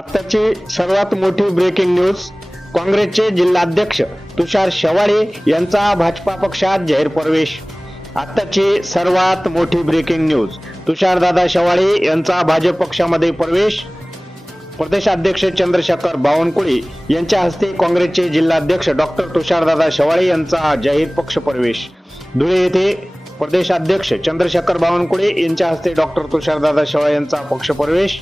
आत्ताची सर्वात मोठी ब्रेकिंग न्यूज काँग्रेसचे जिल्हाध्यक्ष तुषार शेवाळे यांचा भाजपा पक्षात जाहीर प्रवेश आत्ताची सर्वात मोठी ब्रेकिंग न्यूज तुषारदादा शेवाळे यांचा भाजप पक्षामध्ये प्रवेश. प्रदेशाध्यक्ष चंद्रशेखर बावनकुळे यांच्या हस्ते काँग्रेसचे जिल्हाध्यक्ष डॉक्टर तुषारदादा शेवाळे यांचा जाहीर पक्ष प्रवेश. धुळे येथे प्रदेशाध्यक्ष चंद्रशेखर बावनकुळे यांच्या हस्ते डॉक्टर तुषारदादा शेवाळे यांचा पक्ष प्रवेश.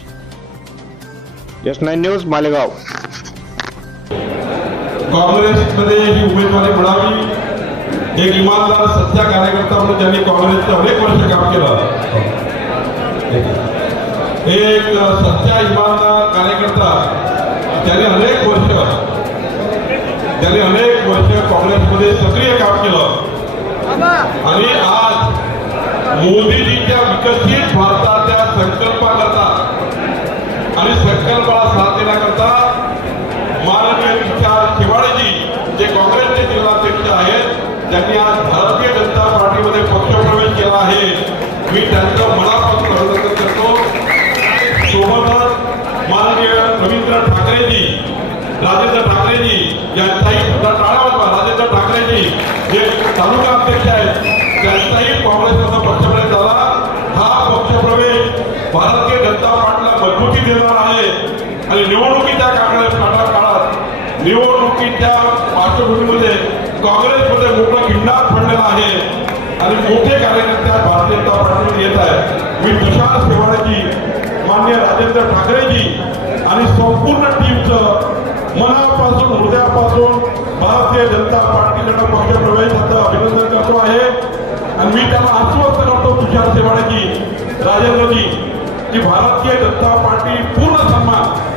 S nine news Malegaon. काँग्रेसमध्ये ही उमेदवारी मिळावी. एक इमानदार सत्या कार्यकर्ता म्हणून ज्यांनी काँग्रेसचं अनेक वर्ष काम केलं. एक सत्या इमानदार कार्यकर्ता त्याने अनेक वर्ष त्याने अनेक वर्ष काँग्रेसमध्ये सक्रिय काम केलं. आणि आज मोदीजींच्या विकसित भारताच्या संकल्पाकरता आणि संकल्पाला साथ देण्याकरता माननीय विचार शिवाडेजी जे काँग्रेसचे जिल्हाध्यक्ष आहेत त्यांनी आज भारतीय जनता पार्टीमध्ये पक्षप्रवेश केला आहे. मी त्यांचं मनापासून अभिनंदन करतो. सोबतच माननीय रवींद्र ठाकरेजी राजेंद्र ठाकरेजी यांचाही सुद्धा टाळा राजेंद्र ठाकरेजी जे तालुका अध्यक्ष आहेत त्यांचाही काँग्रेसचा निवडणुकीच्या काळात काळात काळात निवडणुकीच्या पार्श्वभूमीमध्ये काँग्रेसमध्ये मोठं खिंडार पडलेला आहे. आणि मोठे कार्यकर्ते भारतीय जनता पार्टीमध्ये येत आहे मी तुषार शेवाडेजी मान्य राजेंद्र ठाकरेजी आणि संपूर्ण टीमचं मनापासून हृदयापासून भारतीय जनता पार्टीकडनं पक्षप्रवेशाचं अभिनंदन करतो आहे. आणि मी त्याला आश्वस्त करतो तुषार शेवाळेजी राजेंद्रजी की भारतीय जनता पार्टी पूर्ण सन्मान